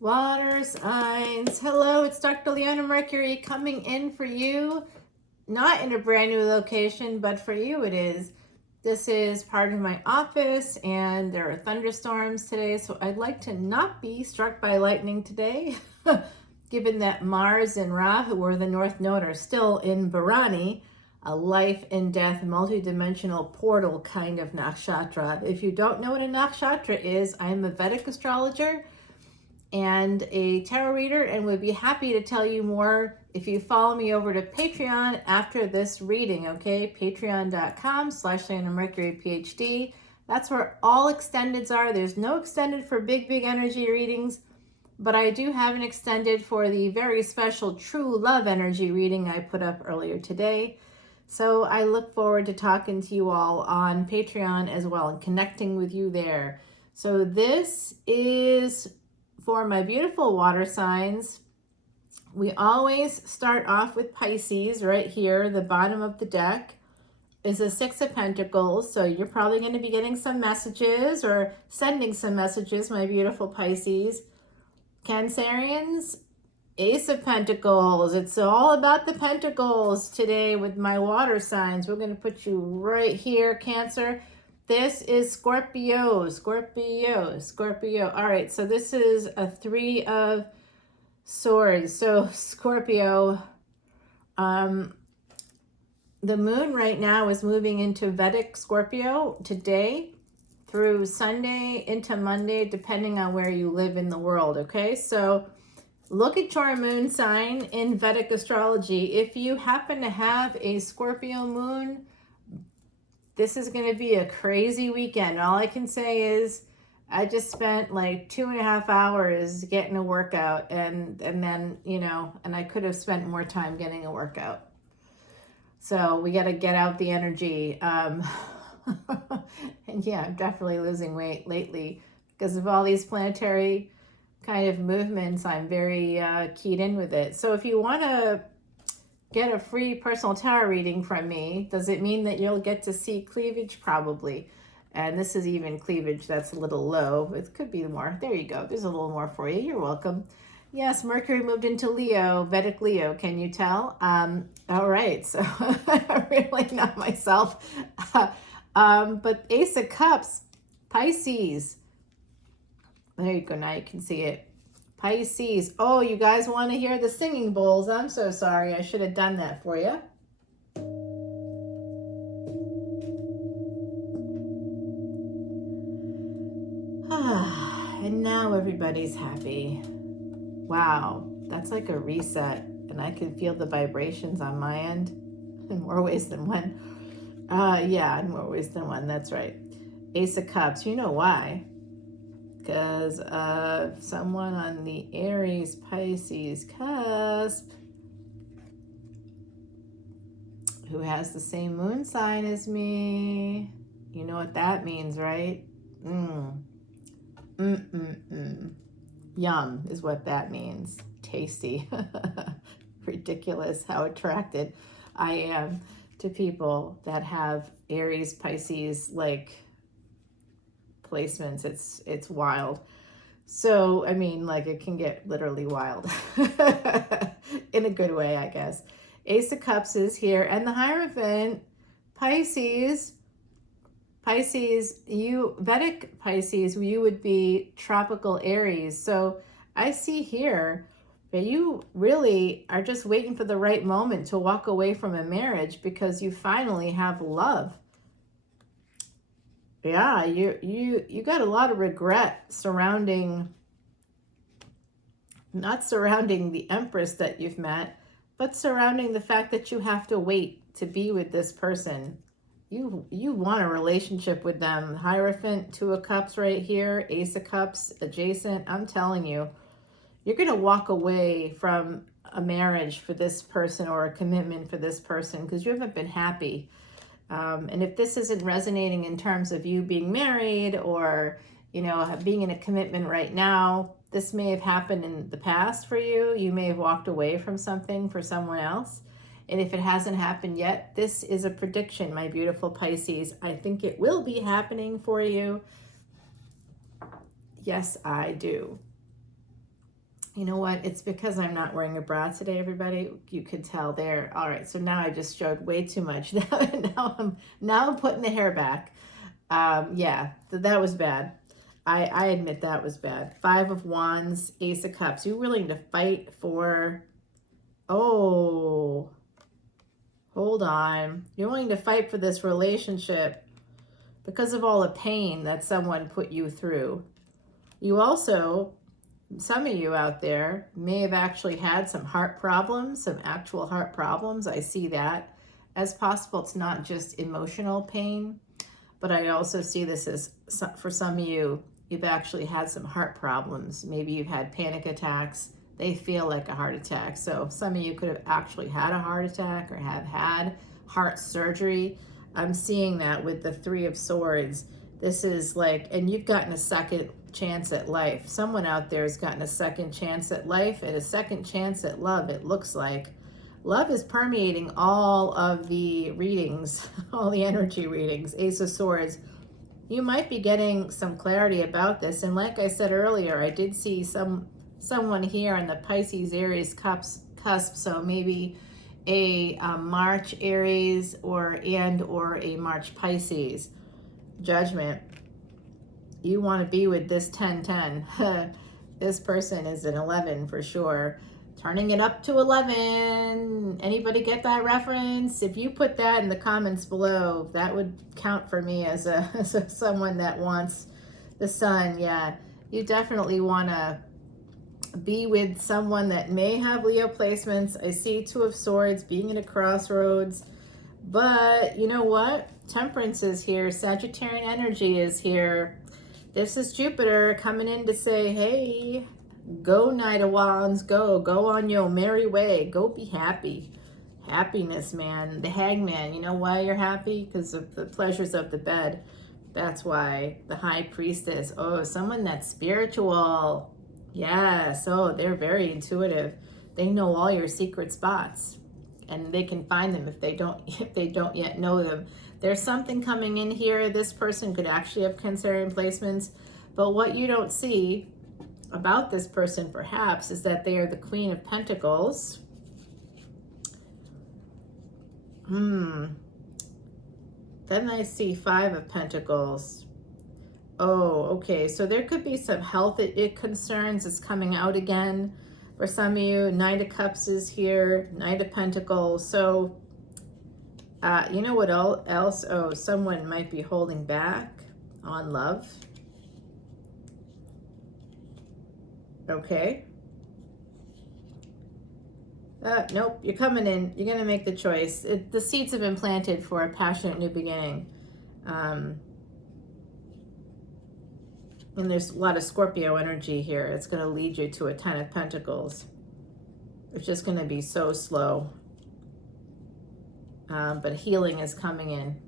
Water signs. Hello, it's Dr. Leona Mercury coming in for you. Not in a brand new location, but for you it is. This is part of my office and there are thunderstorms today, so I'd like to not be struck by lightning today, given that Mars and Rahu, or the North Node, are still in Bharani, a life and death multidimensional portal kind of nakshatra. If you don't know what a nakshatra is, I'm a Vedic astrologer and a tarot reader, and would be happy to tell you more if you follow me over to Patreon after this reading, okay? Patreon.com/leonamercuryphd. That's where all extendeds are. There's no extended for big energy readings, but I do have an extended for the very special true love energy reading I put up earlier today. So I look forward to talking to you all on Patreon as well and connecting with you there. So this is for my beautiful water signs. We always start off with Pisces right here. The bottom of the deck is a Six of Pentacles. So you're probably going to be getting some messages or sending some messages, my beautiful Pisces. Cancerians, Ace of Pentacles. It's all about the Pentacles today with my water signs. We're going to put you right here, Cancer. This is Scorpio. All right, so this is a Three of Swords. So Scorpio, the moon right now is moving into Vedic Scorpio today through Sunday into Monday, depending on where you live in the world, okay? So look at your moon sign in Vedic astrology. If you happen to have a Scorpio moon, this is going to be a crazy weekend. All I can say is I just spent like 2.5 hours getting a workout, and then, you know, and I could have spent more time getting a workout. So we got to get out the energy. And yeah, I'm definitely losing weight lately because of all these planetary kind of movements. I'm very keyed in with it. So if you want to get a free personal tarot reading from me, does it mean that you'll get to see cleavage? Probably. And this is even cleavage that's a little low. It could be more. There you go. There's a little more for you. You're welcome. Yes, Mercury moved into Leo, Vedic Leo. Can you tell? All right. So I'm really not myself. But Ace of Cups, Pisces. There you go. Now you can see it. Pisces. Oh, you guys want to hear the singing bowls? I'm so sorry. I should have done that for you. And now everybody's happy. Wow, that's like a reset. And I can feel the vibrations on my end in more ways than one. Yeah, in more ways than one. That's right. Ace of Cups. You know why? Because of someone on the Aries Pisces cusp who has the same moon sign as me. You know what that means, right? Yum is what that means. Tasty. Ridiculous how attracted I am to people that have Aries Pisces like placements. It's wild. So I mean, like, it can get literally wild in a good way, I guess. Ace of Cups is here, and the Hierophant, Pisces, you Vedic Pisces, you would be tropical Aries. So I see here that you really are just waiting for the right moment to walk away from a marriage because you finally have love. Yeah, you got a lot of regret surrounding, not surrounding the Empress that you've met, but surrounding the fact that you have to wait to be with this person. You want a relationship with them. Hierophant, Two of Cups right here, Ace of Cups adjacent. I'm telling you, you're going to walk away from a marriage for this person or a commitment for this person because you haven't been happy. And if this isn't resonating in terms of you being married or, you know, being in a commitment right now, this may have happened in the past for you. You may have walked away from something for someone else. And if it hasn't happened yet, this is a prediction, my beautiful Pisces. I think it will be happening for you. Yes, I do. You know what? It's because I'm not wearing a bra today, everybody. You could tell there. All right, so now I just showed way too much. Now I'm putting the hair back. Yeah, that was bad. I admit that was bad. Five of Wands, Ace of Cups. You're willing to fight for... Oh, hold on. You're willing to fight for this relationship because of all the pain that someone put you through. You also, some of you out there may have actually had some heart problems, some actual heart problems. I see that as possible. It's not just emotional pain, but I also see this as, for some of you, you've actually had some heart problems. Maybe you've had panic attacks. They feel like a heart attack. So some of you could have actually had a heart attack or have had heart surgery. I'm seeing that with the Three of Swords. This is like, and you've gotten a second chance at life. Someone out there has gotten a second chance at life and a second chance at love, it looks like. Love is permeating all of the readings, all the energy readings. Ace of Swords. You might be getting some clarity about this. And like I said earlier, I did see someone here in the Pisces Aries cusp, so maybe a March Aries or a March Pisces. Judgment. You want to be with this 10-10. This person is an 11 for sure. Turning it up to 11. Anybody get that reference? If you put that in the comments below, that would count for me as someone that wants the sun. Yeah, you definitely want to be with someone that may have Leo placements. I see Two of Swords being at a crossroads. But you know what? Temperance is here. Sagittarian energy is here. This is Jupiter coming in to say, hey, go Knight of Wands, go on your merry way, go be happy. Happiness, man. The Hangman, you know why you're happy? Because of the pleasures of the bed. That's why. The High Priestess, oh, someone that's spiritual. Yes, oh, they're very intuitive. They know all your secret spots, and they can find them if they don't yet know them. There's something coming in here. This person could actually have Cancerian placements, but what you don't see about this person perhaps is that they are the Queen of Pentacles. Then I see Five of Pentacles. Oh, okay. So there could be some health concerns is coming out again for some of you. Knight of Cups is here. Knight of Pentacles. So, you know what else? Oh, someone might be holding back on love. Okay. Nope, you're coming in. You're going to make the choice. The seeds have been planted for a passionate new beginning. And there's a lot of Scorpio energy here. It's going to lead you to a Ten of Pentacles. It's just going to be so slow. But healing is coming in.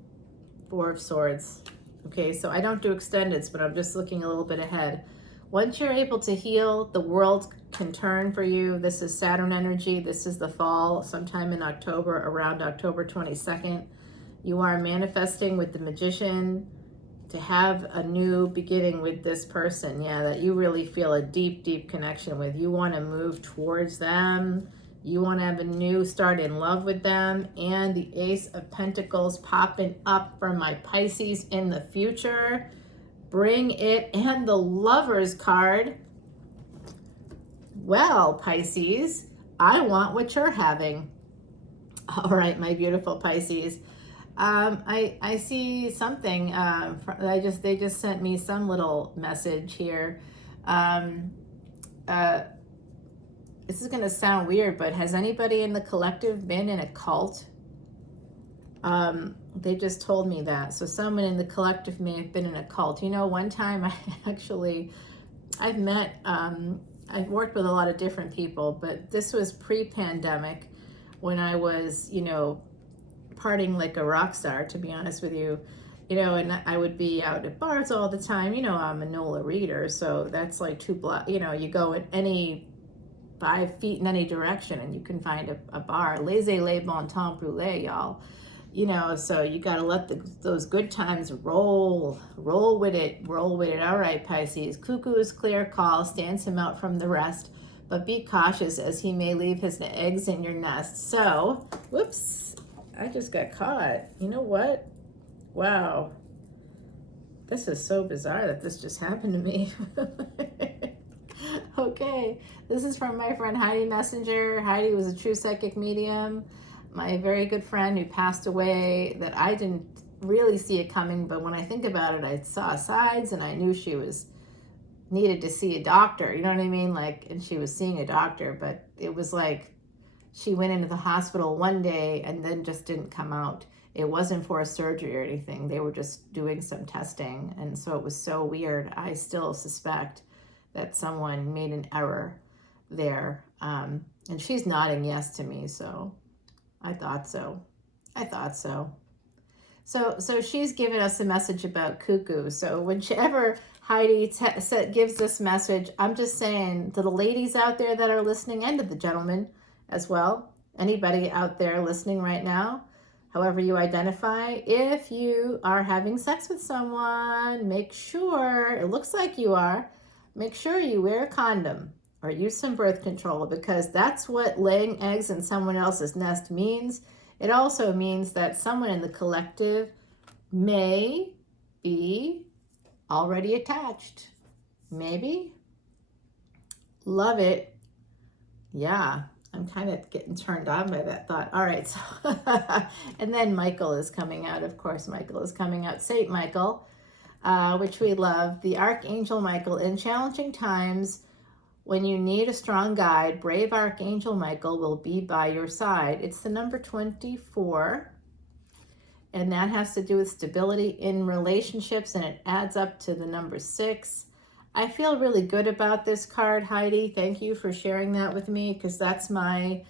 Four of Swords. Okay, so I don't do extendeds, but I'm just looking a little bit ahead. Once you're able to heal, the world can turn for you. This is Saturn energy. This is the fall, sometime in October, around October 22nd. You are manifesting with the Magician to have a new beginning with this person, yeah, that you really feel a deep, deep connection with. You want to move towards them. You want to have a new start in love with them. And the Ace of Pentacles popping up for my Pisces in the future. Bring it. And the Lovers card. Well, Pisces, I want what you're having. All right, my beautiful Pisces. I see something. They just sent me some little message here. This is going to sound weird, but has anybody in the collective been in a cult? They just told me that. So someone in the collective may have been in a cult. You know, one time I've met, I've worked with a lot of different people, but this was pre-pandemic when I was, you know, partying like a rock star, to be honest with you, you know, and I would be out at bars all the time. You know, I'm a NOLA reader, so that's like 2 blocks, you know, you go in any 5 feet in any direction and you can find a bar. Laissez-les bon temps brûler, y'all. You know, so you got to let those good times roll with it. All right, Pisces. Cuckoo's clear call stands him out from the rest. but be cautious as he may leave his eggs in your nest. So, whoops, I just got caught. You know what? Wow. This is so bizarre that this just happened to me. Okay, this is from my friend Heidi Messenger. Heidi was a true psychic medium, my very good friend who passed away that I didn't really see it coming, but when I think about it, I saw signs and I knew she was needed to see a doctor, you know what I mean? Like, and she was seeing a doctor, but it was like she went into the hospital one day and then just didn't come out. It wasn't for a surgery or anything. They were just doing some testing. And so it was so weird. I still suspect that someone made an error there. And she's nodding yes to me. So I thought so. I thought so. So she's giving us a message about cuckoo. So whichever Heidi gives this message, I'm just saying to the ladies out there that are listening and to the gentlemen as well, anybody out there listening right now, however you identify, if you are having sex with someone, make sure, it looks like you are, make sure you wear a condom or use some birth control, because that's what laying eggs in someone else's nest means. It also means that someone in the collective may be already attached. Maybe. Love it. Yeah, I'm kind of getting turned on by that thought. All right, so and then Michael is coming out. Of course, Michael is coming out. Saint Michael, which we love. The Archangel Michael. In challenging times, when you need a strong guide, brave Archangel Michael will be by your side. It's the number 24, and that has to do with stability in relationships, and it adds up to the number 6. I feel really good about this card, Heidi. Thank you for sharing that with me, because that's my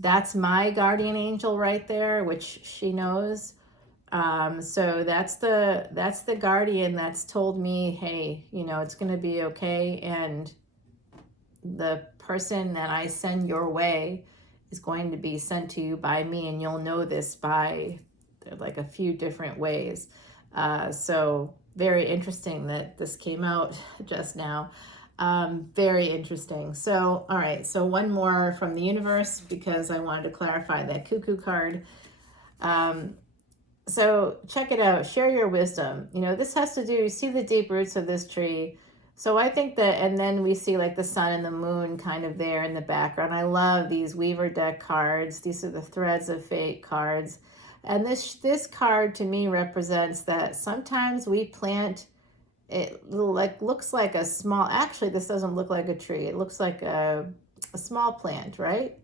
guardian angel right there, which she knows. So that's the guardian that's told me, hey, you know, it's going to be okay, and the person that I send your way is going to be sent to you by me, and you'll know this by like a few different ways. So very interesting that this came out just now. Very interesting. So, all right. So one more from the universe, because I wanted to clarify that cuckoo card. So check it out. Share your wisdom. You know, this has to do, you see the deep roots of this tree. So I think that, and then we see like the sun and the moon kind of there in the background. I love these Weaver deck cards. These are the Threads of Fate cards. And this card to me represents that sometimes we plant, it looks like a small, actually this doesn't look like a tree. It looks like a small plant, right?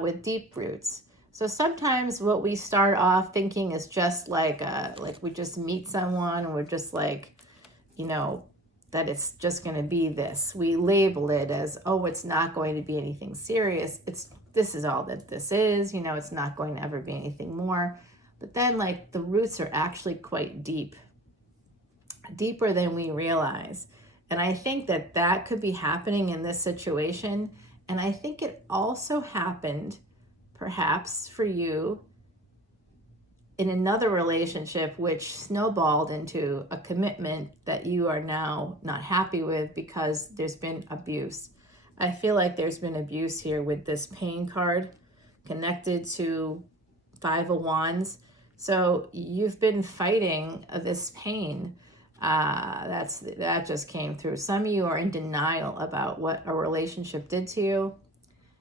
With deep roots. So sometimes what we start off thinking is just like we just meet someone and we're just like, you know, that it's just going to be this. We label it as, oh, it's not going to be anything serious. This is all that this is, you know, it's not going to ever be anything more. But then like the roots are actually quite deep, deeper than we realize. And I think that that could be happening in this situation. And I think it also happened perhaps for you in another relationship, which snowballed into a commitment that you are now not happy with because there's been abuse. I feel like there's been abuse here with this pain card connected to 5 of Wands. So you've been fighting this pain. That just came through. Some of you are in denial about what a relationship did to you.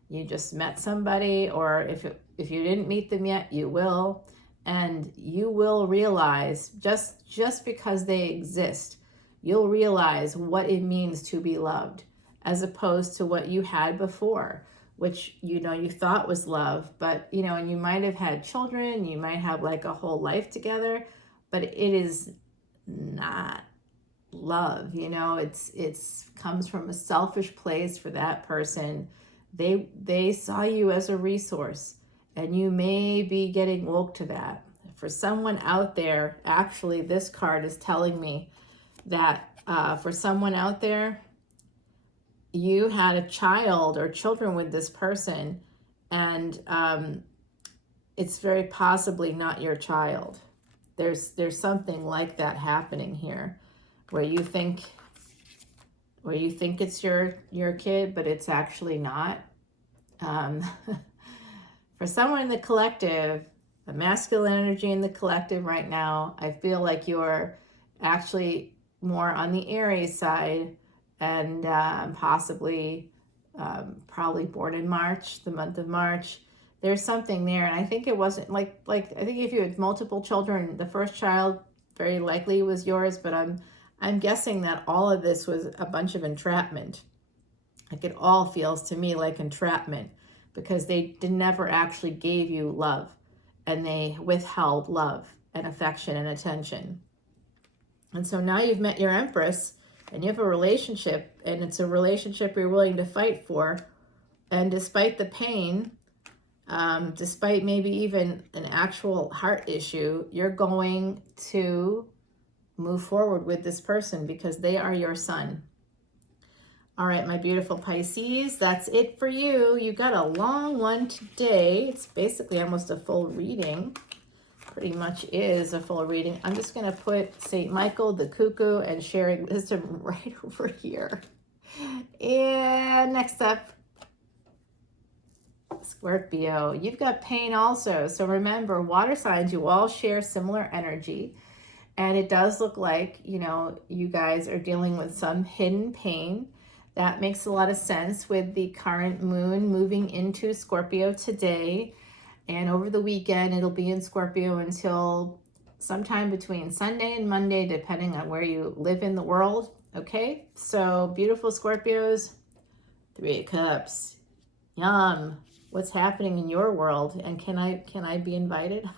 You just met somebody, or if you didn't meet them yet, you will. And you will realize, just because they exist, you'll realize what it means to be loved, as opposed to what you had before, which, you know, you thought was love, but, you know, and you might have had children, you might have like a whole life together, but it is not love, you know, it's comes from a selfish place for that person. They saw you as a resource. And you may be getting woke to that. For someone out there, actually, this card is telling me that for someone out there, you had a child or children with this person, and it's very possibly not your child. There's something like that happening here, where you think, or you think it's your kid, but it's actually not. For someone in the collective, the masculine energy in the collective right now, I feel like you're actually more on the Aries side, and possibly probably born in March, the month of March. There's something there, and I think it wasn't like I think if you had multiple children, the first child very likely was yours, but I'm guessing that all of this was a bunch of entrapment. Like, it all feels to me like entrapment, because they never actually gave you love, and they withheld love and affection and attention. And so now you've met your Empress, and you have a relationship, and it's a relationship you're willing to fight for. And despite the pain, despite maybe even an actual heart issue, you're going to move forward with this person because they are your sun. All right, my beautiful Pisces, that's it for you. You got a long one today. It's basically almost a full reading. Pretty much is a full reading. I'm just going to put St. Michael, the Cuckoo, and sharing wisdom right over here. And next up, Scorpio. You've got pain also. So remember, water signs, you all share similar energy. And it does look like, you know, you guys are dealing with some hidden pain. That makes a lot of sense with the current moon moving into Scorpio today. And over the weekend, it'll be in Scorpio until sometime between Sunday and Monday, depending on where you live in the world. Okay, so beautiful Scorpios, 3 of Cups. Yum. What's happening in your world? And can I be invited?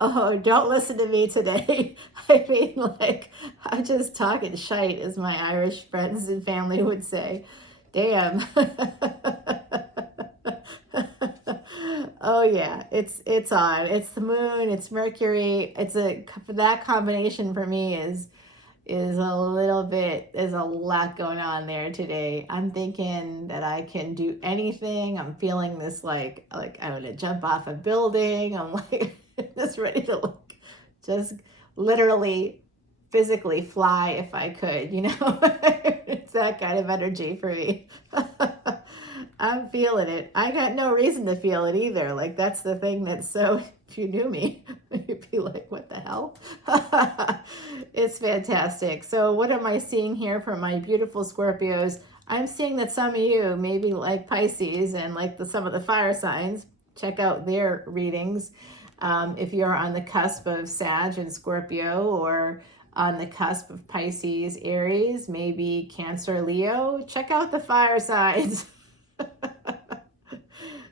Oh, don't listen to me today. I mean, like, I'm just talking shite, as my Irish friends and family would say. Damn. Oh yeah, it's on. It's the moon, it's Mercury. That combination for me is a little bit, there's a lot going on there today. I'm thinking that I can do anything. I'm feeling this like I'm gonna jump off a building. I'm like just ready to just literally physically fly if I could, you know. It's that kind of energy for me. I'm feeling it. I got no reason to feel it either. Like, that's the thing that's so, if you knew me, you'd be like, what the hell? It's fantastic. So what am I seeing here for my beautiful Scorpios? I'm seeing that some of you, maybe like Pisces and like some of the fire signs, check out their readings. If you're on the cusp of Sag and Scorpio, or on the cusp of Pisces, Aries, maybe Cancer, Leo, check out the fire signs.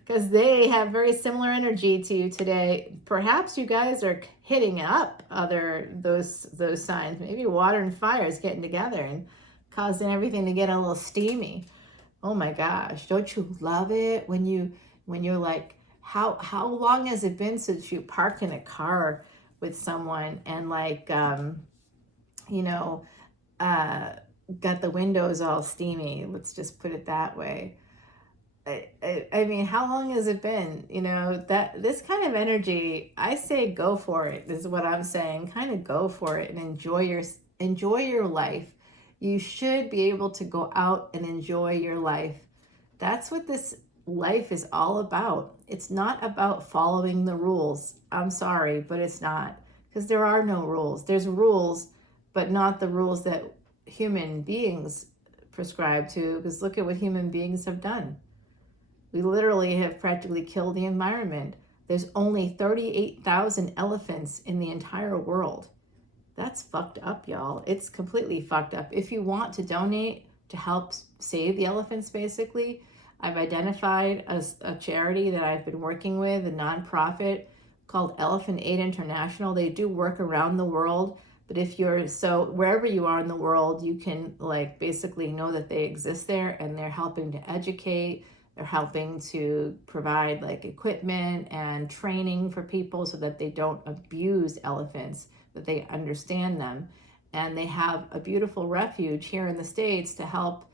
Because they have very similar energy to you today. Perhaps you guys are hitting up those signs. Maybe water and fire is getting together and causing everything to get a little steamy. Oh my gosh, don't you love it when you're like, how long has it been since you parked in a car with someone and like got the windows all steamy? Let's just put it that way. I mean, how long has it been? You know, that this kind of energy, I say go for it, is what I'm saying. Kind of go for it and enjoy your life. You should be able to go out and enjoy your life. That's what this life is all about. It's not about following the rules. I'm sorry, but it's not. Because there are no rules. There's rules, but not the rules that human beings prescribe to. Because look at what human beings have done. We literally have practically killed the environment. There's only 38,000 elephants in the entire world. That's fucked up, y'all. It's completely fucked up. If you want to donate to help save the elephants, basically, I've identified a charity that I've been working with, a nonprofit called Elephant Aid International. They do work around the world. But wherever you are in the world, you can like basically know that they exist there, and they're helping to educate. They're helping to provide like equipment and training for people so that they don't abuse elephants, that they understand them. And they have a beautiful refuge here in the States to help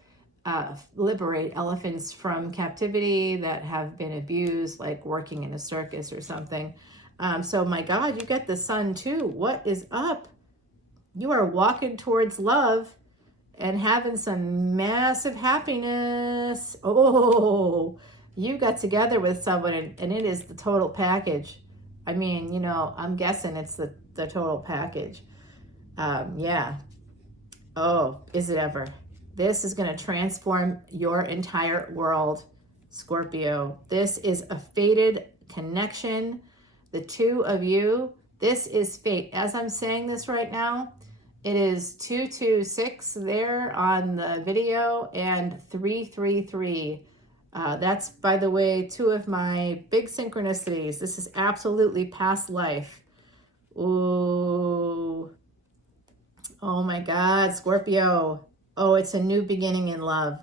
liberate elephants from captivity that have been abused, like working in a circus or something. So my God, you get the sun too. What is up? You are walking towards love. and having some massive happiness. Oh, you got together with someone and it is the total package. I mean, you know, I'm guessing it's the total package. Yeah. Oh, is it ever? This is going to transform your entire world, Scorpio. This is a fated connection. The two of you, this is fate. As I'm saying this right now, it is 226 there on the video and 333. That's, by the way, two of my big synchronicities. This is absolutely past life. Ooh. Oh my God, Scorpio. Oh, it's a new beginning in love.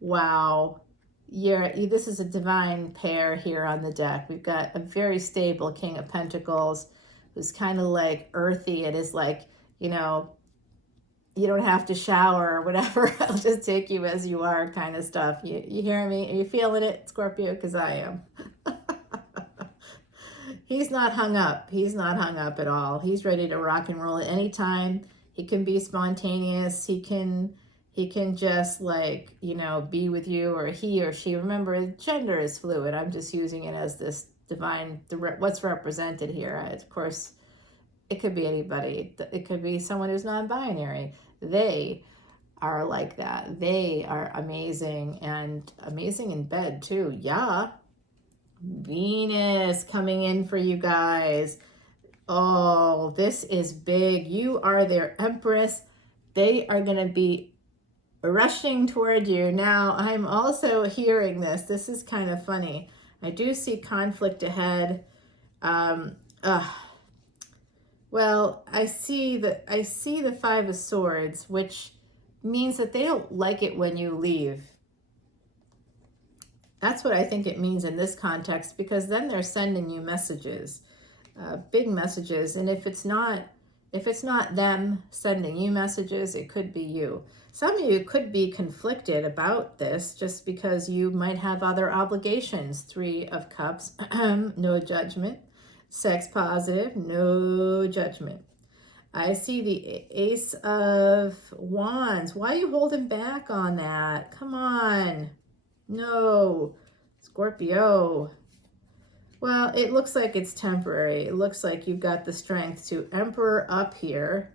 Wow. This is a divine pair here on the deck. We've got a very stable King of Pentacles who's kind of like earthy. It is like, you know, you don't have to shower or whatever. I'll just take you as you are kind of stuff. You hear me? Are you feeling it, Scorpio? Because I am. He's not hung up. He's not hung up at all. He's ready to rock and roll at any time. He can be spontaneous. He can just, like, you know, be with you, or he or she. Remember, gender is fluid. I'm just using it as this divine, what's represented here. Of course, it could be anybody. It could be someone who's non-binary. They are like that. They are amazing, and amazing in bed too. Yeah. Venus coming in for you guys. Oh, this is big. You are their empress. They are going to be rushing toward you. Now, I'm also hearing this. This is kind of funny. I do see conflict ahead. Well, I see the Five of Swords, which means that they don't like it when you leave. That's what I think it means in this context, because then they're sending you messages, big messages. And if it's not them sending you messages, it could be you. Some of you could be conflicted about this just because you might have other obligations. Three of Cups, no judgment. Sex positive, no judgment. I see the Ace of Wands. Why are you holding back on that? Come on. No, Scorpio. Well, it looks like it's temporary. It looks like you've got the strength to Emperor up here.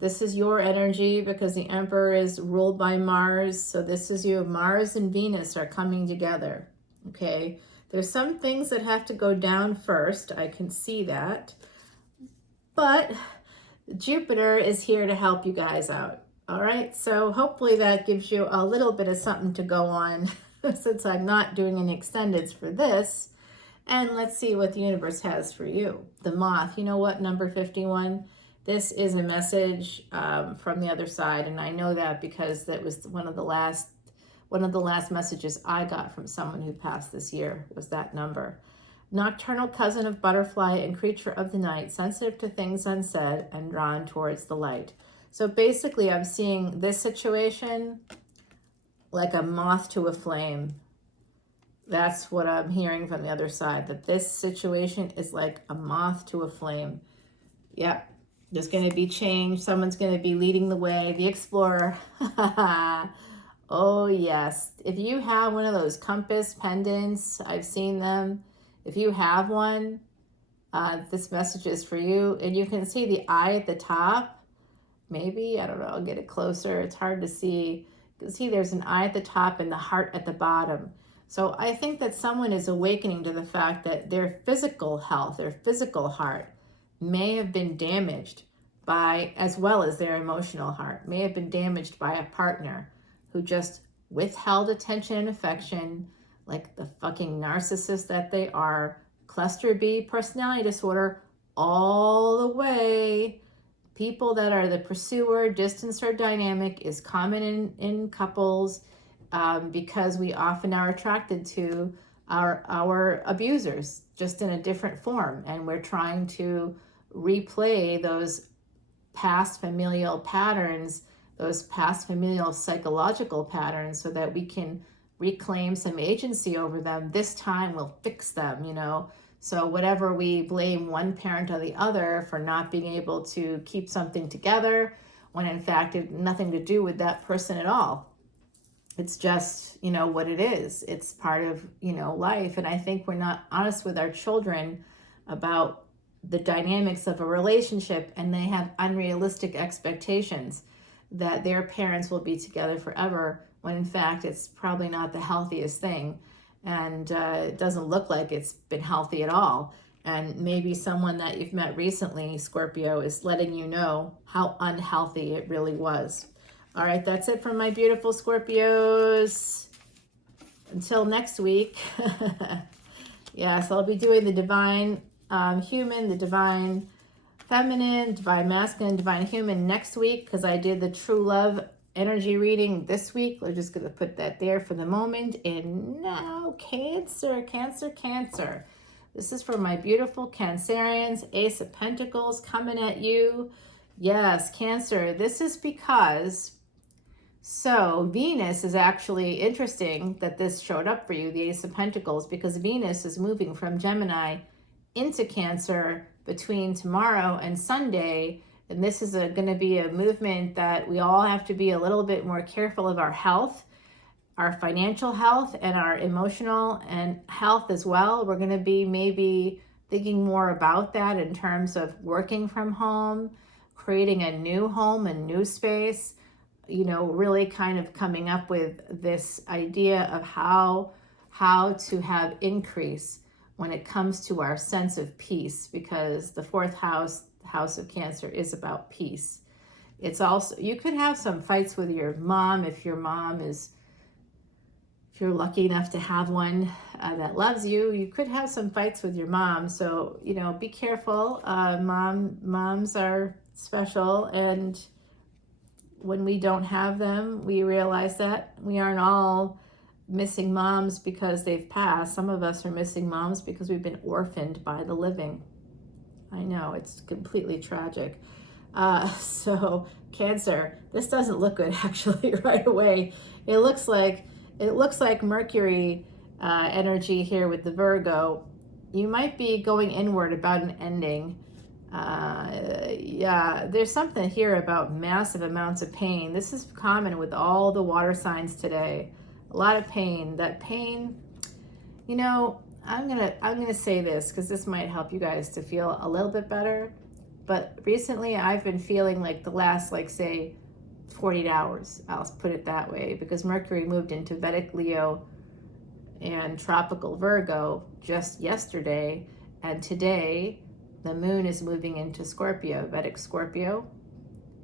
This is your energy because the Emperor is ruled by Mars. So this is you. Mars and Venus are coming together. Okay. There's some things that have to go down first. I can see that. But Jupiter is here to help you guys out. All right, so hopefully that gives you a little bit of something to go on since I'm not doing any extendeds for this. And let's see what the universe has for you. The Moth, you know what, number 51? This is a message from the other side, and I know that because that was one of the last messages I got from someone who passed this year was that number. Nocturnal cousin of butterfly and creature of the night, sensitive to things unsaid and drawn towards the light. So basically, I'm seeing this situation like a moth to a flame. That's what I'm hearing from the other side, that this situation is like a moth to a flame. Yep, there's going to be change. Someone's going to be leading the way, the explorer. Oh, yes. If you have one of those compass pendants, I've seen them. If you have one, this message is for you. And you can see the eye at the top. Maybe, I don't know, I'll get it closer. It's hard to see. You can see there's an eye at the top and the heart at the bottom. So I think that someone is awakening to the fact that their physical health, their physical heart may have been damaged by, as well as their emotional heart, may have been damaged by a partner who just withheld attention and affection, like the fucking narcissist that they are. Cluster B personality disorder all the way. People that are the pursuer, distance or dynamic is common in couples because we often are attracted to our abusers, just in a different form. And we're trying to replay those past familial patterns, those past familial psychological patterns, so that we can reclaim some agency over them. This time we'll fix them, you know. So whatever we blame one parent or the other for not being able to keep something together, when in fact it had nothing to do with that person at all. It's just, what it is. It's part of, life. And I think we're not honest with our children about the dynamics of a relationship, and they have unrealistic expectations that their parents will be together forever, when in fact it's probably not the healthiest thing. And it doesn't look like it's been healthy at all. And maybe someone that you've met recently, Scorpio, is letting you know how unhealthy it really was. All right, that's it from my beautiful Scorpios. Until next week. Yes, I'll be doing the divine human, the divine feminine, divine masculine, divine human next week, because I did the true love energy reading this week. We're just going to put that there for the moment. And now, Cancer, Cancer, Cancer. This is for my beautiful Cancerians, Ace of Pentacles coming at you. Yes, Cancer, this is because, so Venus is actually interesting that this showed up for you, the Ace of Pentacles, because Venus is moving from Gemini into Cancer between tomorrow and Sunday. And this is going to be a movement that we all have to be a little bit more careful of our health, our financial health, and our emotional and health as well. We're going to be maybe thinking more about that in terms of working from home, creating a new home, a new space, really kind of coming up with this idea of how to have increase when it comes to our sense of peace, because the fourth house, house of Cancer, is about peace. It's also, you could have some fights with your mom if you're lucky enough to have one that loves you. You could have some fights with your mom. So, be careful. Moms are special. And when we don't have them, we realize that we aren't all missing moms because they've passed. Some of us are missing moms because we've been orphaned by the living. I know, it's completely tragic. So Cancer, this doesn't look good actually right away. It looks like Mercury energy here with the Virgo. You might be going inward about an ending. Yeah, there's something here about massive amounts of pain. This is common with all the water signs today. A lot of pain. That pain, I'm gonna say this because this might help you guys to feel a little bit better. But recently I've been feeling like the last, say 48 hours, I'll put it that way, because Mercury moved into Vedic Leo and tropical Virgo just yesterday, and today the moon is moving into Scorpio, Vedic Scorpio,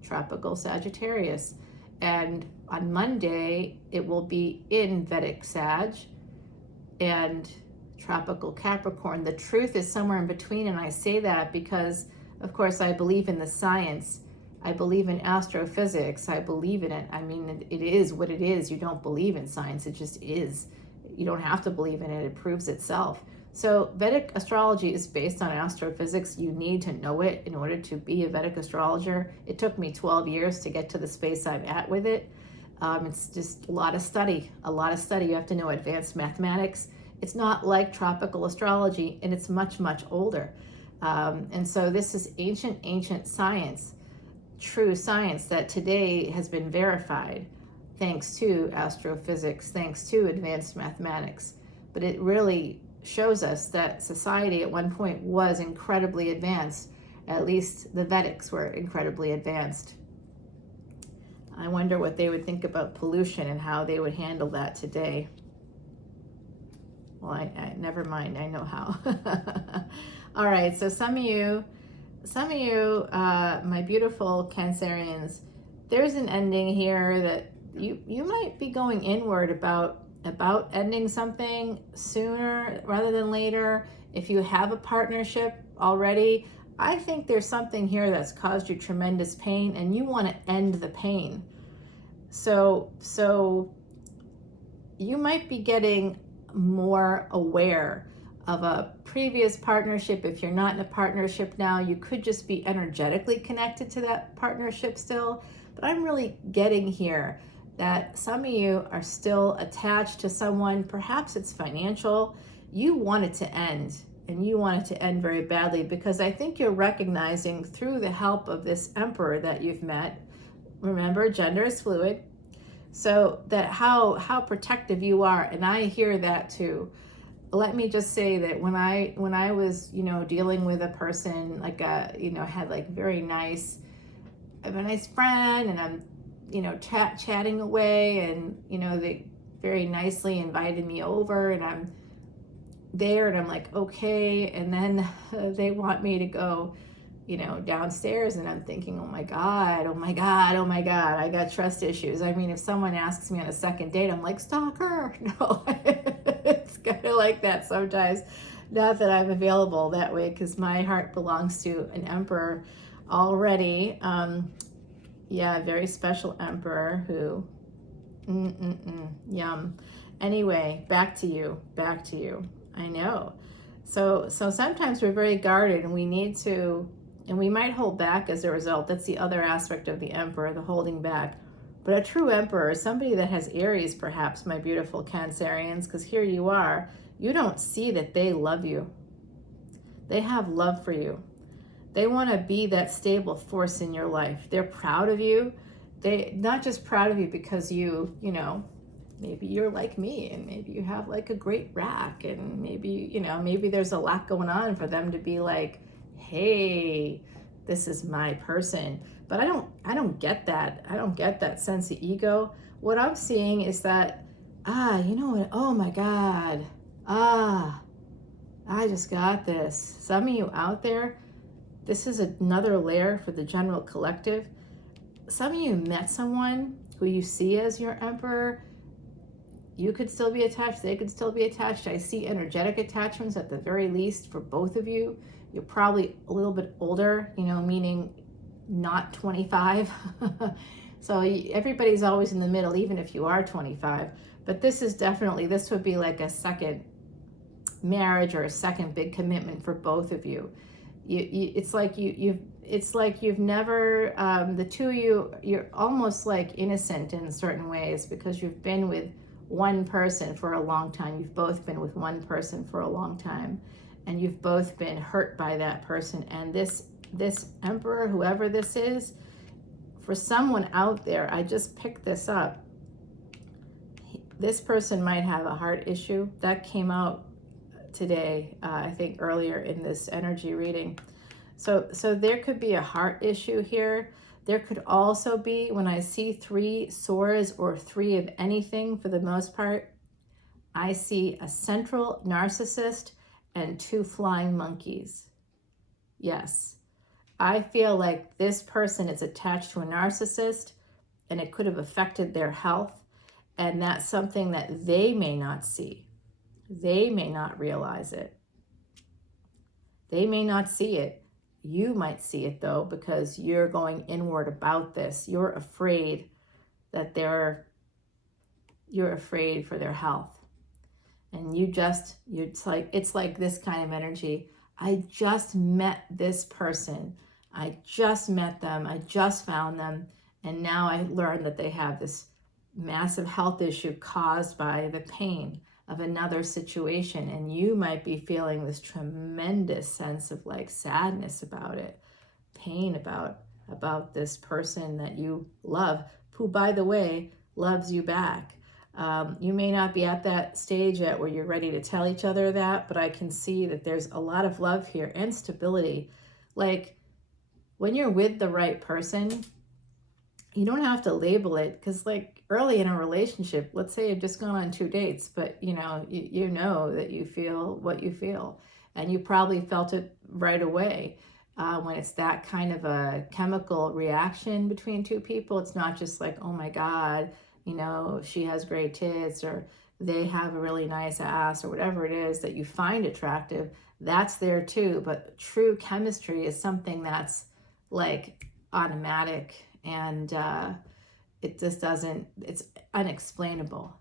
tropical Sagittarius. And on Monday, it will be in Vedic Sag and tropical Capricorn. The truth is somewhere in between, and I say that because, of course, I believe in the science. I believe in astrophysics. I believe in it. I mean, it is what it is. You don't believe in science. It just is. You don't have to believe in it. It proves itself. So Vedic astrology is based on astrophysics. You need to know it in order to be a Vedic astrologer. It took me 12 years to get to the space I'm at with it. It's just a lot of study, You have to know advanced mathematics. It's not like tropical astrology, and it's much, much older. And so this is ancient science, true science that today has been verified thanks to astrophysics, thanks to advanced mathematics. But it really shows us that society at one point was incredibly advanced. At least the Vedics were incredibly advanced. I wonder what they would think about pollution and how they would handle that today. Well, I never mind, I know how. All right, so some of you, my beautiful Cancerians, there's an ending here that you might be going inward about ending something sooner rather than later. If you have a partnership already, I think there's something here that's caused you tremendous pain and you want to end the pain. So you might be getting more aware of a previous partnership. If you're not in a partnership now, you could just be energetically connected to that partnership still. But I'm really getting here that some of you are still attached to someone. Perhaps it's financial. You want it to end, and you want it to end very badly, because I think you're recognizing through the help of this emperor that you've met, Remember, gender is fluid. So that how protective you are, and I hear that too. Let me just say that when I was, dealing with a person, like had like I have a nice friend, and I'm, chatting away, and they very nicely invited me over, and I'm there, and I'm like, okay, and then they want me to go, downstairs, and I'm thinking, oh my God, oh my God, oh my God, I got trust issues. I mean, if someone asks me on a second date, I'm like, stalker. No, it's kind of like that sometimes. Not that I'm available that way, because my heart belongs to an emperor already. Yeah, a very special emperor who, yum. Anyway, back to you. I know. So sometimes we're very guarded, and we need to, and we might hold back as a result. That's the other aspect of the emperor, the holding back. But a true emperor is somebody that has Aries, perhaps, my beautiful Cancerians, because here you are. You don't see that they love you. They have love for you. They want to be that stable force in your life. They're proud of you. They not just proud of you because maybe you're like me, and maybe you have like a great rack, and maybe there's a lot going on for them to be like, hey, this is my person. But I don't get that. I don't get that sense of ego. What I'm seeing is that, oh my God, I just got this. Some of you out there, this is another layer for the general collective. Some of you met someone who you see as your emperor. You could still be attached. They could still be attached. I see energetic attachments at the very least for both of you. You're probably a little bit older, meaning not 25. So everybody's always in the middle, even if you are 25. But this would be like a second marriage or a second big commitment for both of you. It's like you've never, the two of you, you're almost like innocent in certain ways, because you've been with one person for a long time. You've both been with one person for a long time, and you've both been hurt by that person. And this emperor, whoever this is, for someone out there, I just picked this up. This person might have a heart issue. That came out today, I think earlier in this energy reading. So there could be a heart issue here. There could also be, when I see 3 swords or 3 of anything, for the most part, I see a central narcissist and 2 flying monkeys. Yes, I feel like this person is attached to a narcissist, and it could have affected their health, and that's something that they may not see. They may not realize it. They may not see it. You might see it though, because you're going inward about this. You're afraid that you're afraid for their health. And it's like this kind of energy. I just met this person. I just met them. I just found them. And now I learned that they have this massive health issue caused by the pain of another situation, and you might be feeling this tremendous sense of like sadness about it, pain about this person that you love, who, by the way, loves you back. You may not be at that stage yet where you're ready to tell each other that, but I can see that there's a lot of love here and stability. Like, when you're with the right person, you don't have to label it, because like early in a relationship, let's say you've just gone on 2 dates, but you know that you feel what you feel, and you probably felt it right away. When it's that kind of a chemical reaction between 2 people, it's not just like, oh my God, she has great tits, or they have a really nice ass, or whatever it is that you find attractive. That's there too, but true chemistry is something that's like automatic, and it just doesn't, it's unexplainable.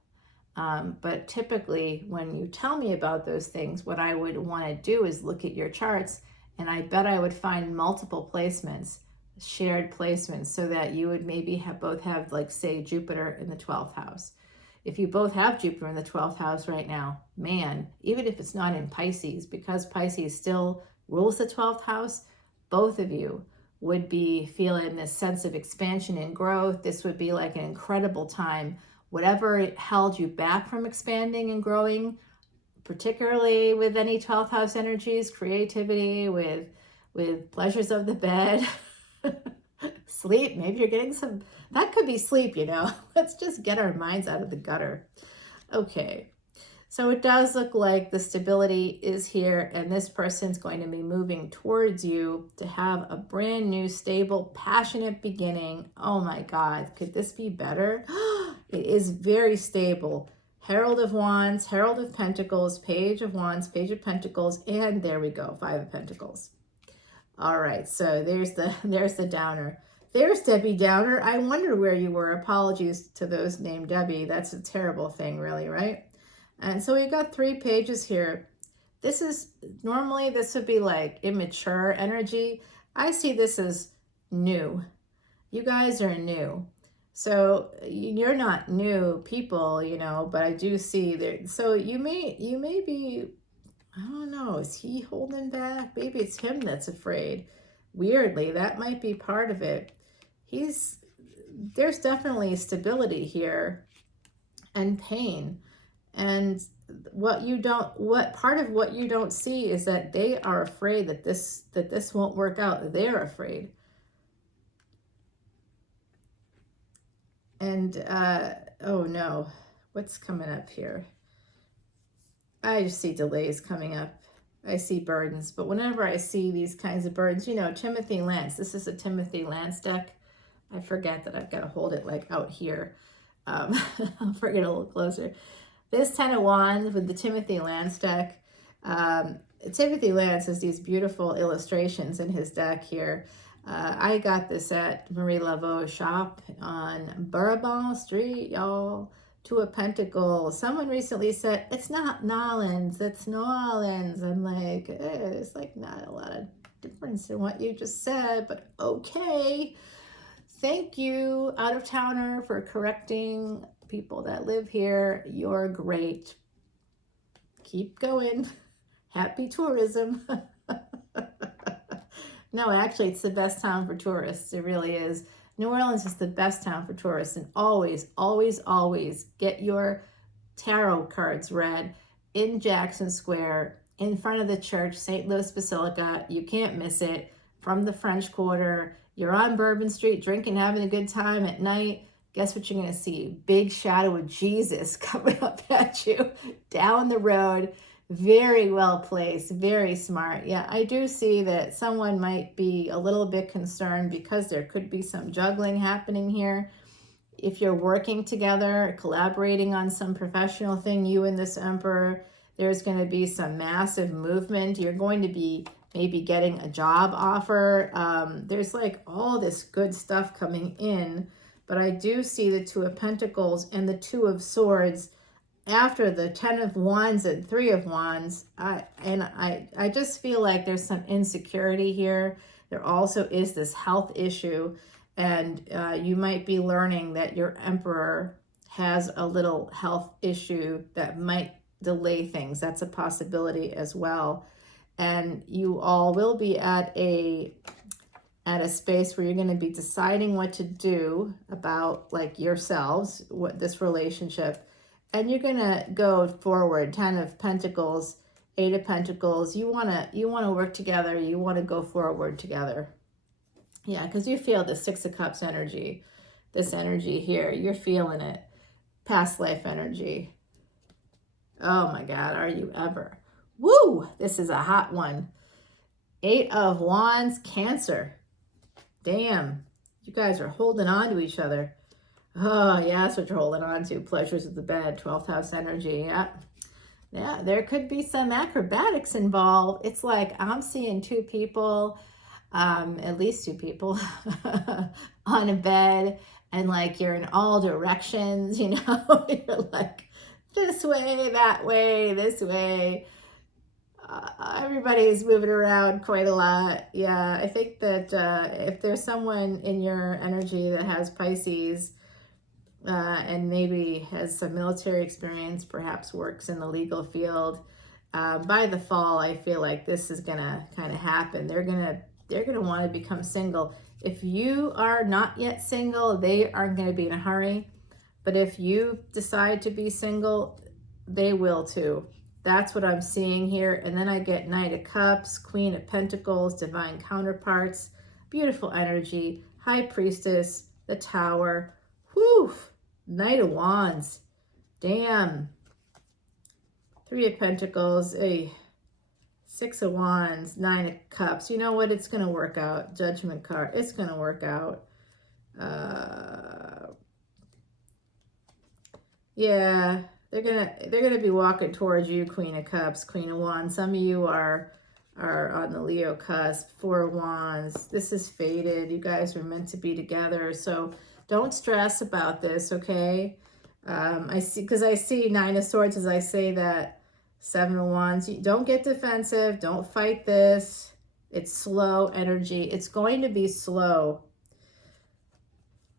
But typically when you tell me about those things, what I would want to do is look at your charts, and I bet I would find multiple placements, shared placements, so that you would maybe both have, like, say, Jupiter in the 12th house. If you both have Jupiter in the 12th house right now, man, even if it's not in Pisces, because Pisces still rules the 12th house, both of you would be feeling this sense of expansion and growth. This would be like an incredible time. Whatever held you back from expanding and growing, particularly with any 12th house energies, creativity, with pleasures of the bed, sleep, maybe you're getting some, that could be sleep, you know. Let's just get our minds out of the gutter. Okay. So it does look like the stability is here, and this person's going to be moving towards you to have a brand new, stable, passionate beginning. Oh my God, could this be better? It is very stable. Herald of Wands, Herald of Pentacles, Page of Wands, Page of Pentacles, and there we go, Five of Pentacles. All right, so there's the downer. There's Debbie Downer. I wonder where you were. Apologies to those named Debbie. That's a terrible thing, really, right? And so we got 3 pages here. This is, normally this would be like immature energy. I see this as new. You guys are new. So you're not new people, you know, but I do see there. So you may be, I don't know, is he holding back? Maybe it's him that's afraid. Weirdly, that might be part of it. There's definitely stability here and pain. And what part of what you don't see is that they are afraid that this won't work out. They're afraid. And oh no, what's coming up here? I just see delays coming up. I see burdens, but whenever I see these kinds of burdens, you know, Timothy Lance, this is a Timothy Lance deck. I forget that I've got to hold it like out here. I'll bring it a little closer. This 10 of Wands with the Timothy Lance deck. Timothy Lance has these beautiful illustrations in his deck here. I got this at Marie Laveau's shop on Bourbon Street, y'all. 2 of Pentacles. Someone recently said, it's not Nolans, it's New Orleans. I'm like, there's like not a lot of difference in what you just said, but okay. Thank you, out-of-towner, for correcting people that live here. You're great. Keep going. Happy tourism. No, actually, it's the best town for tourists. It really is. New Orleans is the best town for tourists. And always, always, always get your tarot cards read in Jackson Square, in front of the church, St. Louis Basilica. You can't miss it. From the French Quarter. You're on Bourbon Street drinking, having a good time at night. Guess what you're going to see? Big shadow of Jesus coming up at you down the road. Very well placed, very smart. Yeah, I do see that someone might be a little bit concerned because there could be some juggling happening here. If you're working together, collaborating on some professional thing, you and this emperor, there's going to be some massive movement. You're going to be maybe getting a job offer. There's like all this good stuff coming in. But I do see the 2 of Pentacles and the 2 of Swords after the 10 of Wands and 3 of Wands. I just feel like there's some insecurity here. There also is this health issue. And you might be learning that your emperor has a little health issue that might delay things. That's a possibility as well. And you all will be at a space where you're going to be deciding what to do about like yourselves, what this relationship, and you're going to go forward. 10 of Pentacles, 8 of Pentacles. You want to work together. You want to go forward together. Yeah, because you feel the 6 of Cups energy, this energy here. You're feeling it. Past life energy. Oh my God, are you ever? Woo! This is a hot one. 8 of Wands, Cancer. Damn, you guys are holding on to each other. Oh, yeah, that's what you're holding on to. Pleasures of the bed, 12th house energy. Yeah. Yeah, there could be some acrobatics involved. It's like I'm seeing 2 people, at least 2 people on a bed, and like you're in all directions, you know? You're like this way, that way, this way. Everybody's moving around quite a lot. Yeah, I think that if there's someone in your energy that has Pisces and maybe has some military experience, perhaps works in the legal field, by the fall, I feel like this is going to kind of happen. They're going they're going to want to become single. If you are not yet single, they aren't going to be in a hurry. But if you decide to be single, they will too. That's what I'm seeing here. And then I get Knight of Cups, Queen of Pentacles, Divine Counterparts, beautiful energy, High Priestess, the Tower, whew, Knight of Wands, damn, Three of Pentacles, Six of Wands, Nine of Cups. You know what? It's going to work out. Judgment card. It's going to work out. Yeah, they're gonna be walking towards you, Queen of Cups, Queen of Wands. Some of you are on the Leo cusp. Four of Wands. This is fated. You guys are meant to be together. So don't stress about this, okay? I see Nine of Swords as I say that. Seven of Wands. Don't get defensive. Don't fight this. It's slow energy. It's going to be slow.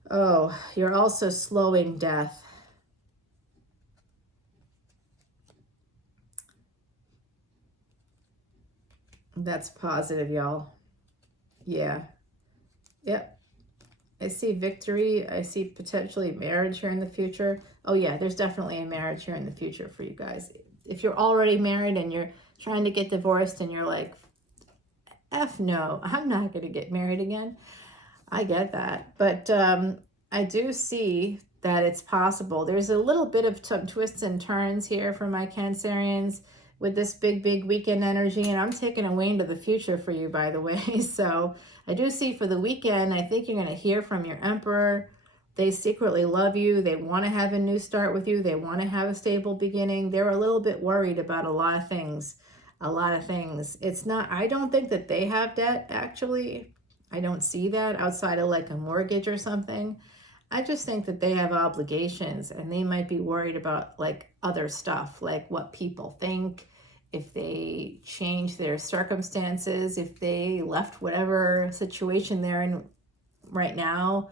Oh, you're also slowing death. That's positive, y'all. Yeah. Yep. I see victory. I see potentially marriage here in the future. Oh yeah, there's definitely a marriage here in the future for you guys. If you're already married and you're trying to get divorced and you're like, F no, I'm not going to get married again. I get that. But I do see that it's possible. There's a little bit of twists and turns here for my Cancerians with this big weekend energy. And I'm taking a way into the future for you, by the way. So I do see for the weekend, I think you're going to hear from your Emperor. They secretly love you. They want to have a new start with you. They want to have a stable beginning. They're a little bit worried about a lot of things. It's not, I don't think that they have debt, actually. I don't see that outside of like a mortgage or something. I just think that they have obligations and they might be worried about like other stuff, like what people think, if they change their circumstances, if they left whatever situation they're in right now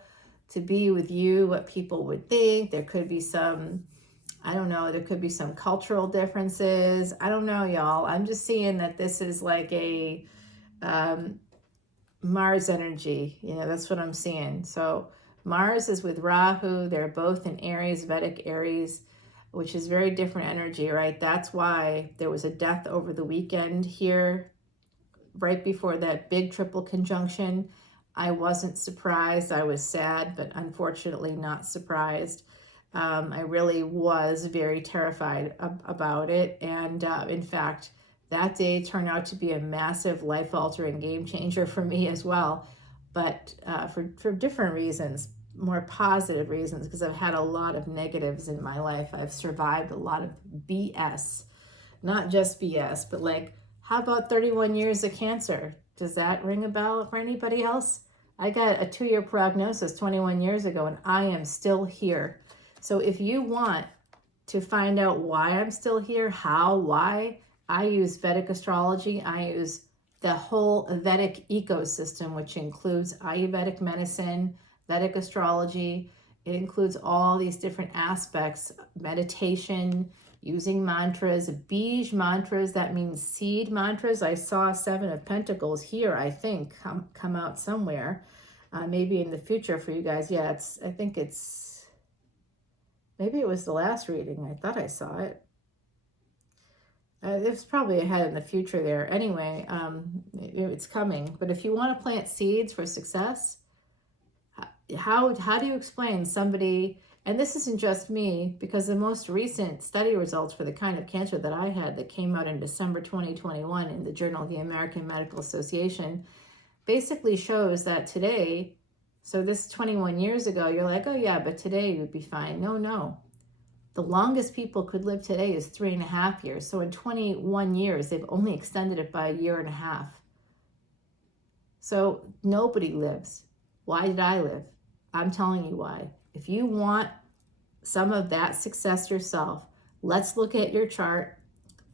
to be with you, what people would think. There could be some, I don't know, there could be some cultural differences. I don't know, y'all. I'm just seeing that this is like a Mars energy. You know, that's what I'm seeing. So Mars is with Rahu. They're both in Aries, Vedic Aries, which is very different energy, right? That's why there was a death over the weekend here, right before that big triple conjunction. I wasn't surprised. I was sad, but unfortunately not surprised. I really was very terrified about it. And in fact, that day turned out to be a massive life-altering game changer for me as well. But for different reasons, more positive reasons, because I've had a lot of negatives in my life. I've survived a lot of BS, not just BS, but like, how about 31 years of cancer? Does that ring a bell for anybody else? I got a 2-year prognosis 21 years ago, and I am still here. So if you want to find out why I'm still here, how, why, I use Vedic astrology. I use the whole Vedic ecosystem, which includes Ayurvedic medicine, Vedic astrology. It includes all these different aspects, meditation, using mantras, Bij mantras, that means seed mantras. I saw Seven of Pentacles here, I think, come out somewhere, maybe in the future for you guys. Yeah, I think maybe it was the last reading. I thought I saw it. It's probably ahead in the future there. Anyway, it's coming. But if you want to plant seeds for success, how do you explain somebody, and this isn't just me, because the most recent study results for the kind of cancer that I had that came out in December 2021 in the Journal of the American Medical Association basically shows that today, so this 21 years ago, you're like, oh yeah, but today you would be fine. No. The longest people could live today is 3.5 years. So in 21 years, they've only extended it by 1.5 years. So nobody lives. Why did I live? I'm telling you why. If you want some of that success yourself, let's look at your chart.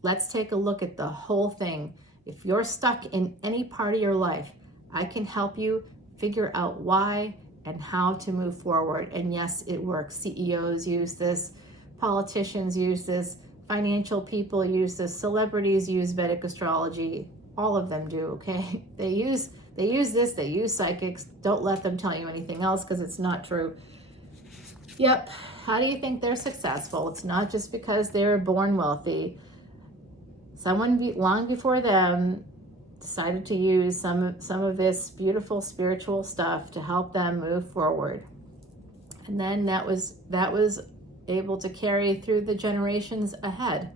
Let's take a look at the whole thing. If you're stuck in any part of your life, I can help you figure out why and how to move forward. And yes, it works. CEOs use this. Politicians use this. Financial people use this. Celebrities use Vedic astrology. All of them do, okay? They use They use this, they use psychics. Don't let them tell you anything else because it's not true. Yep. How do you think they're successful? It's not just because they were born wealthy. Someone long before them decided to use some of this beautiful spiritual stuff to help them move forward. And then that was able to carry through the generations ahead.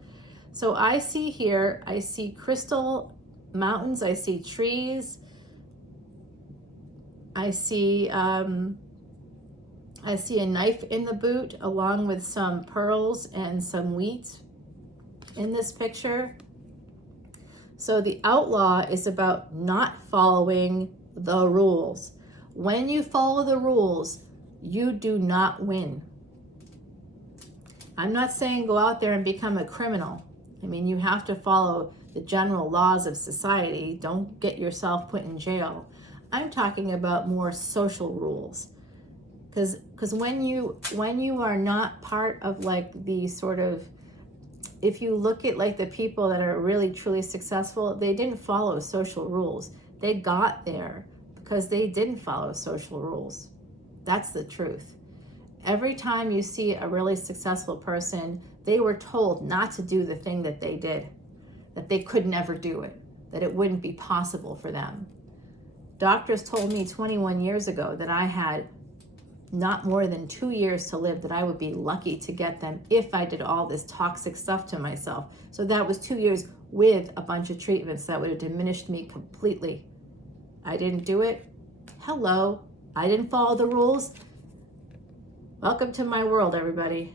So I see here, I see crystal mountains, I see trees, I see a knife in the boot along with some pearls and some wheat in this picture. So the outlaw is about not following the rules. When you follow the rules, you do not win. I'm not saying go out there and become a criminal. I mean, you have to follow the general laws of society. Don't get yourself put in jail. I'm talking about more social rules. Because when you are not part of like the sort of, if you look at like the people that are really truly successful, they didn't follow social rules. They got there because they didn't follow social rules. That's the truth. Every time you see a really successful person, they were told not to do the thing that they did, that they could never do it, that it wouldn't be possible for them. Doctors told me 21 years ago that I had not more than 2 years to live, that I would be lucky to get them if I did all this toxic stuff to myself. So that was 2 years with a bunch of treatments that would have diminished me completely. I didn't do it. Hello. I didn't follow the rules. Welcome to my world, everybody.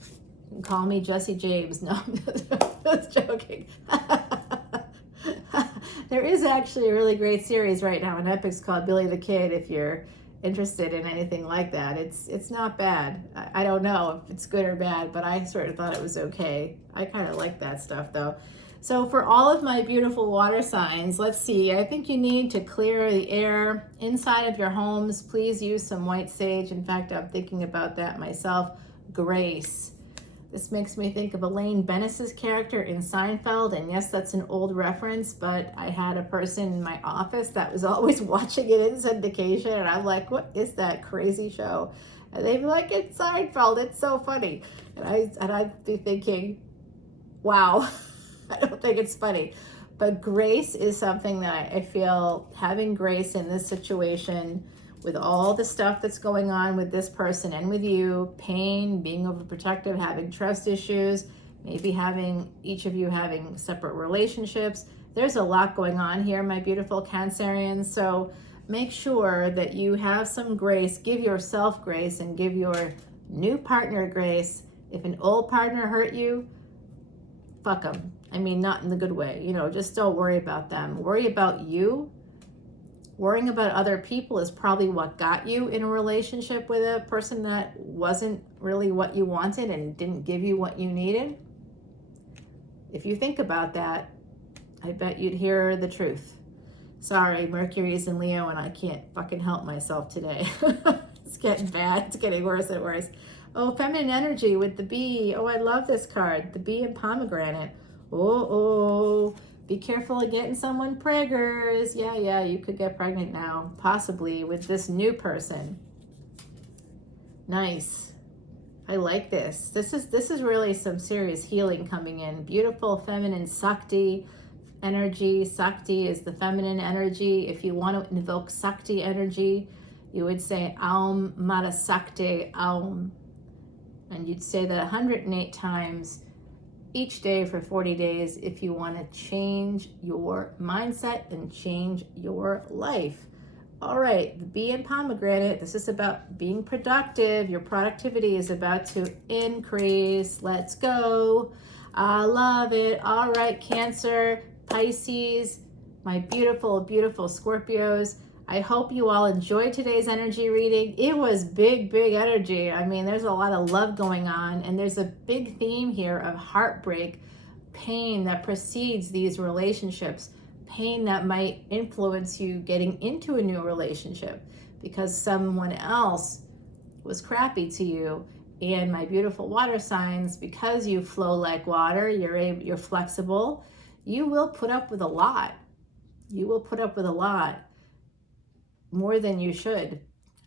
You can call me Jesse James. No, I'm just joking. There is actually a really great series right now on Epix called Billy the Kid, if you're interested in anything like that. It's not bad. I don't know if it's good or bad, but I sort of thought it was okay. I kind of like that stuff though. So for all of my beautiful water signs, let's see, I think you need to clear the air inside of your homes. Please use some white sage. In fact, I'm thinking about that myself. Grace. This makes me think of Elaine Bennis's character in Seinfeld, and yes, that's an old reference, but I had a person in my office that was always watching it in syndication, and I'm like, what is that crazy show? And they'd be like, it's Seinfeld, it's so funny. And I'd be thinking, wow, I don't think it's funny. But grace is something that I feel having grace in this situation with all the stuff that's going on with this person and with you, pain, being overprotective, having trust issues, maybe each of you having separate relationships. There's a lot going on here, my beautiful Cancerians. So make sure that you have some grace, give yourself grace, and give your new partner grace. If an old partner hurt you, fuck them. I mean, not in the good way, just don't worry about them. Worry about you. Worrying about other people is probably what got you in a relationship with a person that wasn't really what you wanted and didn't give you what you needed. If you think about that, I bet you'd hear the truth. Sorry, Mercury's in Leo and I can't fucking help myself today. It's getting bad. It's getting worse and worse. Oh, feminine energy with the bee. Oh, I love this card. The bee and pomegranate. Oh. Be careful of getting someone preggers. Yeah, you could get pregnant now, possibly with this new person. Nice. I like this. This is really some serious healing coming in. Beautiful feminine Sakti energy. Sakti is the feminine energy. If you want to invoke Sakti energy, you would say Aum Mata Sakti Aum. And you'd say that 108 times each day for 40 days if you want to change your mindset and change your life. All right, the bee and pomegranate, this is about being productive. Your productivity is about to increase. Let's go. I love it. All right, Cancer, Pisces, my beautiful, beautiful Scorpios. I hope you all enjoyed today's energy reading. It was big energy. I mean, there's a lot of love going on, and there's a big theme here of heartbreak, pain that precedes these relationships, pain that might influence you getting into a new relationship because someone else was crappy to you. And my beautiful water signs, because you flow like water, you're flexible, you will put up with a lot. You will put up with a lot, more than you should.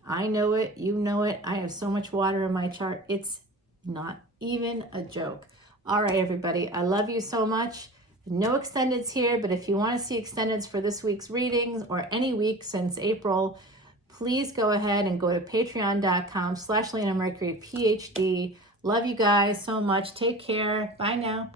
I know it, you know it. I have so much water in my chart. It's not even a joke. All right, everybody, I love you so much. No extendeds here, but if you want to see extendeds for this week's readings or any week since April, please go ahead and go to patreon.com/leonamercuryphd. Love you guys so much. Take care. Bye now.